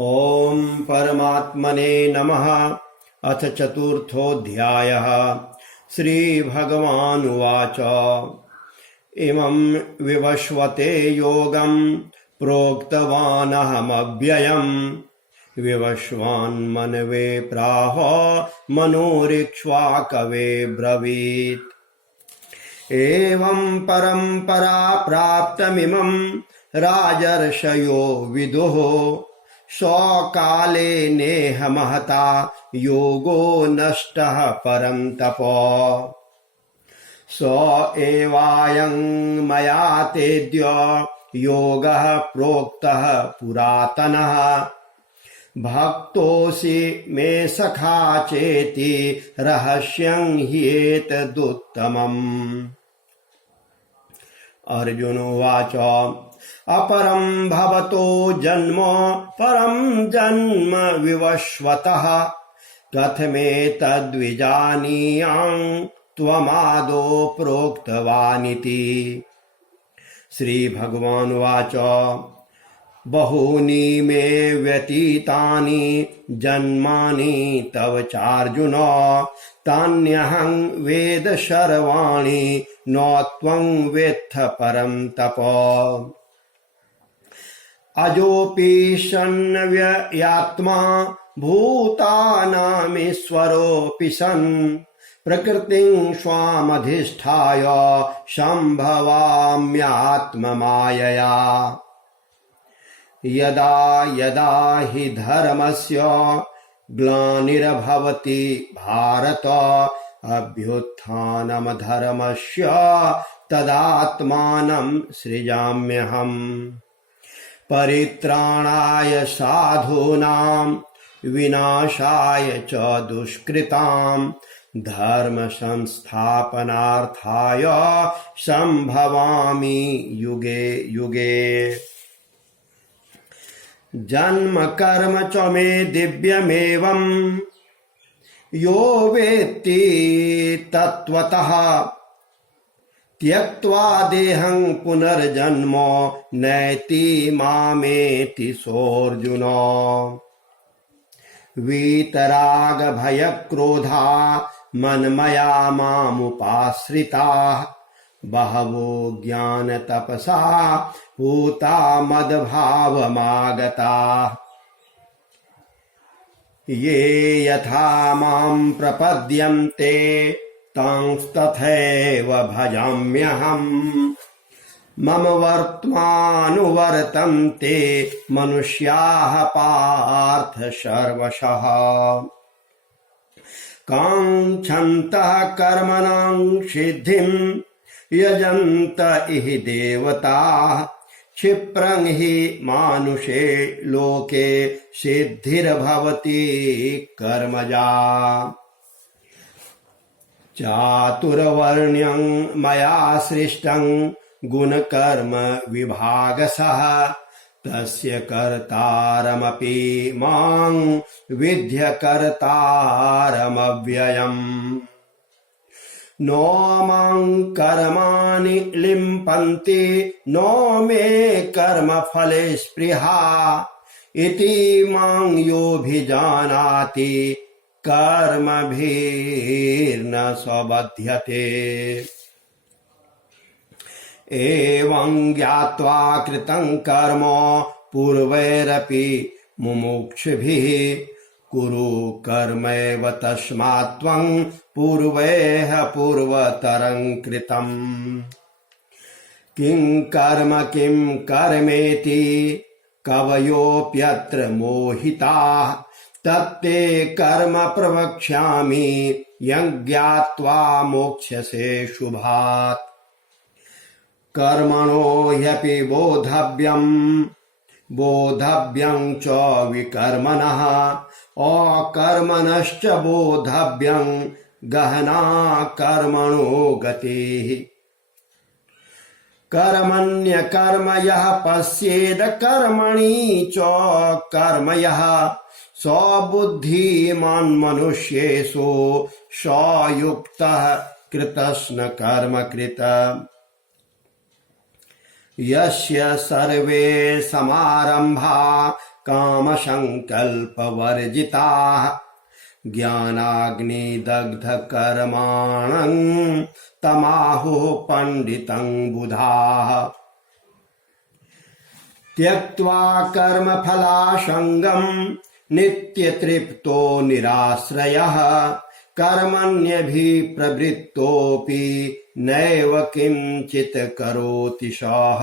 ॐ परमात्मने नमः। अथ चतुर्थोऽध्यायः। श्रीभगवानुवाच इमं विवस्वते योगं प्रोक्तवानहमव्ययम् विवस्वान्मनवे प्राह मनोरिक्ष्वाकवे ब्रवीत्। एवं परम्परा प्राप्तमिमं राजर्षयो विदुः स्वकाले नेह महता योगो नष्टः परं तपो स एवायं मया तेद्य योगः प्रोक्तः पुरातनः भक्तोऽसि मे सखा चेति रहस्यं ह्येतदुत्तमम्। अर्जुन उवाच अपरं भवतो जन्म परं जन्म विवस्वतः कथमेतद्विजानीयां त्वमादौ प्रोक्तवानिति। श्रीभगवानुवाच बहूनि मे व्यतीतानि जन्मानि तव चार्जुन तान्यहं वेद सर्वाणि न त्वं वेत्थ परं तप। अजोऽपि सन्नव्ययात्मा भूतानामीश्वरोऽपि सन् प्रकृतिं स्वामधिष्ठाय सम्भवाम्यात्ममायया। यदा यदा हि धर्मस्य ग्लानिर्भवति भारत अभ्युत्थानमधर्मस्य तदात्मानं सृजाम्यहम्। परित्राणाय साधूनां विनाशाय च दुष्कृतां धर्म संस्थापनार्थाय संभवामि युगे युगे। जन्म कर्म च मे दिव्यमेवं यो वेत्ति तत्त्वतः त्यक्त्वा देहं पुनर्जन्म नैति मामेति सोऽर्जुन। वीतराग भयक्रोधा मन्मया मामुपाश्रिताः बहवो ज्ञान तपसा पूता मद्भावमागताः। ये यथा मां प्रपद्यन्ते तंस्तथैव भजाम्यहम्। मम वर्त्मानुवर्तन्ते मनुष्याः पार्थ सर्वशः। काङ्क्षन्तः कर्मणां सिद्धिं यजन्त इहि देवताः क्षिप्रं हि मानुषे लोके सिद्धिर्भवति कर्मजा। चातुर्वर्ण्यं मया सृष्टं गुणकर्म विभागशः तस्य कर्तारमपि मां विद्य कर्तारमव्ययम्। नो मां कर्माणि लिम्पन्ति नो मे कर्मफले स्पृहा इति मां योऽभिजानाति कर्मभिर्न स्वबध्यते। एवं ज्ञात्वा कृतं कर्म पूर्वैरपि मुमुक्षुभिः कुरु कर्मैव तस्मात् त्वं पूर्वैः पूर्वतरं कृतम्। किं कर्म किं कर्मेति कवयोऽप्यत्र मोहिताः तत्ते कर्म प्रवक्ष्यामि यं ज्ञात्वा मोक्ष्यसे शुभात्। कर्मणो ह्यपि बोधव्यं च विकर्मणः अकर्मणश्च बोधव्यं गहना कर्मणो गतिः। कर्मण्यकर्म यः पश्येद कर्मणि च कर्म यः स बुद्धिमान् मनुष्येषु स युक्तः कृतस्न कर्म कृत। यस्य सर्वे समारंभा काम संकल्प वर्जिताः ज्ञानाग्निदग्ध कर्माणं तमाहुः पंडितं बुधाः त्यक्त्वा कर्मफलासंगं नित्यतृप्तो निराश्रयः कर्मण्यभिप्रवृत्तोऽपि नैव किंचित् करोति सः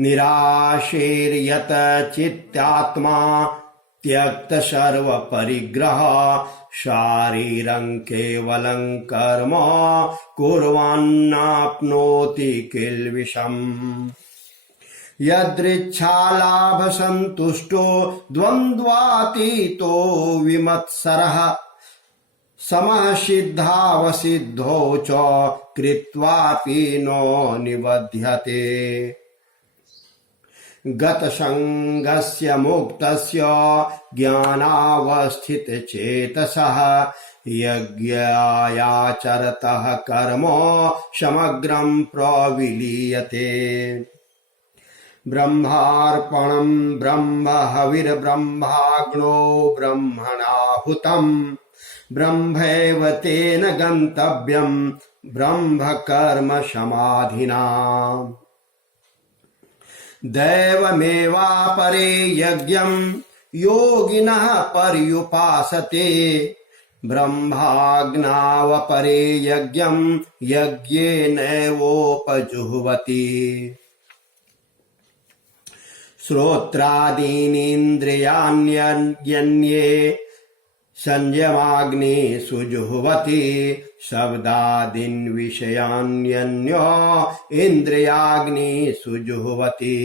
निराशीर्यत चित्तात्मा त्यक्त सर्व परिग्रह शारीरं केवलं कर्म कुर्वन्नाप्नोति किल्बिषम् यदृच्छालाभ संतुष्टो द्वन्द्वातीतो विमत्सरः समः सिद्धावसिद्धौ च कृत्वापि नो निबध्यते गतसंगस्य मुक्तस्य ज्ञानावस्थितचेतसः यज्ञायाचरतः कर्म समग्रं प्रविलीयते ब्रह्मार्पणं ब्रह्महविर्ब्रह्माग्नो ब्रह्मणाहुतं ब्रह्मैव तेन गन्तव्यं ब्रह्मकर्म समाधिना दैवमेवापरे यज्ञं योगिनः पर्युपासते ब्रह्माज्ञावपरे यज्ञं यज्ञेनैवोपजुह्वति श्रोत्रादीनीन्द्रियाण्यन्ये संयमाग्नि सुजुह्वति शब्दादीन् विषयान्यन्यो इन्द्रियाग्नि सुजुह्वति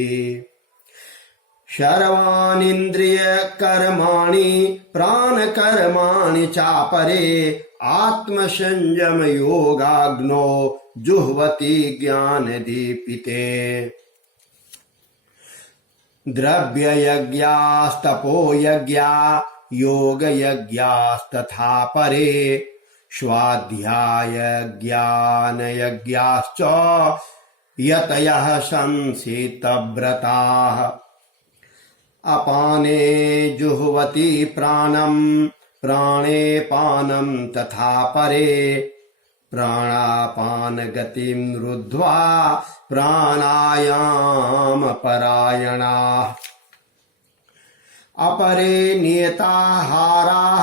सर्वानीन्द्रियकर्माणि प्राणकर्माणि चापरे आत्मसंयम योगाग्नो जुह्वति ज्ञानदीपिते द्रव्ययज्ञास्तपोयज्ञा योगयज्ञास्तथा परे स्वाध्यायज्ञानयज्ञाश्च यतयः संसितव्रताः अपाने जुह्वति प्राणं प्राणे पानं तथा परे प्राणापान गतिं रुद्ध्वा प्राणायाम परायणाः अपरे नियताहाराः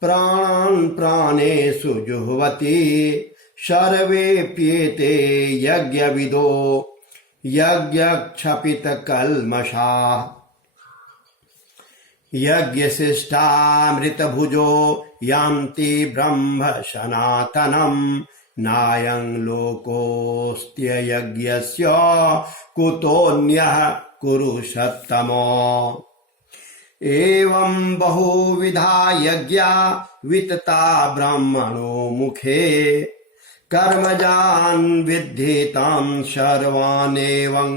प्राणान् प्राणेषु जुह्वति सर्वेऽप्येते यज्ञविदो यज्ञक्षपितकल्मषाः यज्ञशिष्टामृतभुजो यान्ति ब्रह्म सनातनम् नायं लोकोऽस्त्ययज्ञस्य कुतोऽन्यः कुरु सत्तमो एवं बहुविधा यज्ञा वितता ब्राह्मणो मुखे कर्मजान् विद्धि तान् सर्वानेवं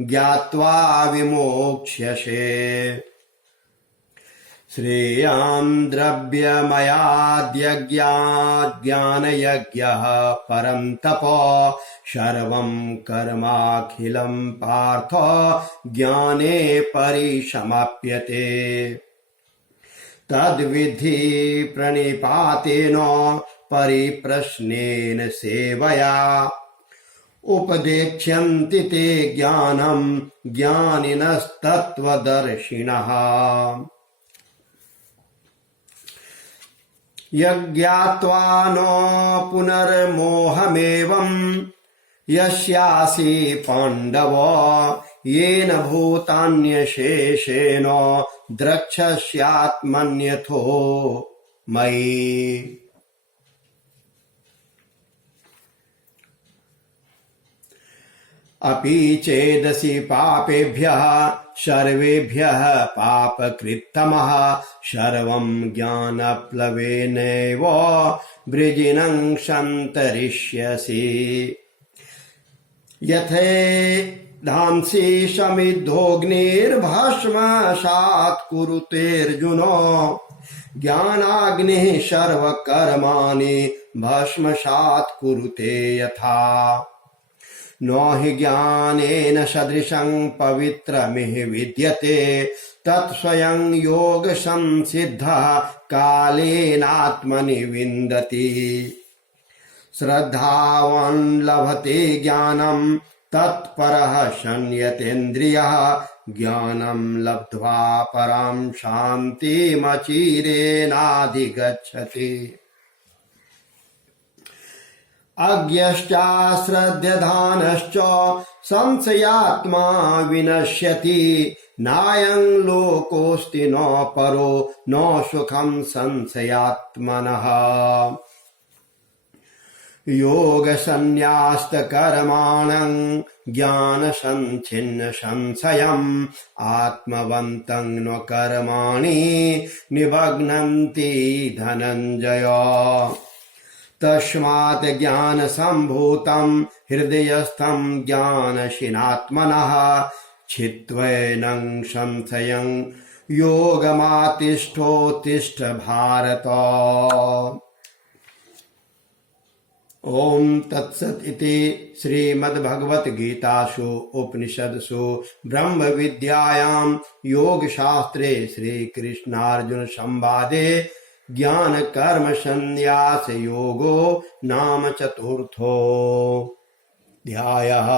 ज्ञात्वा विमोक्ष्यसे श्रेयान् द्रव्यमयाद्यज्ञाज्ञानयज्ञः परं तपो सर्वं कर्माखिलं पार्थ ज्ञाने परिसमाप्यते तद्विधि प्रणिपातेन परिप्रश्नेन सेवया उपदेक्ष्यन्ति ते ज्ञानं ज्ञानिनस्तत्त्वदर्शिनः यज्ञात्वा न पुनर्मोहमेवं यस्यासि पाण्डव येन भूतान्यशेषेण द्रक्ष्यस्यात्मन्यथो मयि अपि चेदसि पापेभ्यः सर्वेभ्यः पापकृत्तमः सर्वं ज्ञानप्लवेनैव वृजिनं सन्तरिष्यसि यथेधांसि समिद्धोऽग्निर्भस्मसात् कुरुतेऽर्जुन ज्ञानाग्निः सर्वकर्माणि भस्मसात् कुरुते यथा नो हि ज्ञानेन सदृशं पवित्रमिह विद्यते तत्स्वयं योग संसिद्धः कालेनात्मनि विन्दति श्रद्धावान् लभते ज्ञानं तत्परः शन्यतेन्द्रियः ज्ञानं लब्ध्वा परां शान्तिमचिरेणाधिगच्छति अज्ञश्चाश्रद्धधानश्च संशयात्मा विनश्यति नायं लोकोऽस्ति न परो न सुखं संशयात्मनः योगसन्न्यास्तकर्माणं ज्ञानसञ्छिन्न संशयम् आत्मवन्तं न कर्माणि निबध्नन्ति धनञ्जय तस्मात् ज्ञानसम्भूतं हृदयस्थं ज्ञानशीनात्मनः छित्त्वैनं संशयं योगमातिष्ठोत्तिष्ठ भारत। ओम तत्सत इति श्रीमद्भगवद्गीतासु उपनिषदसु ब्रह्म विद्यायां योगशास्त्रे श्रीकृष्णार्जुन संवादे ज्ञान कर्म संन्यास योगो नाम चतुर्थो अध्यायः।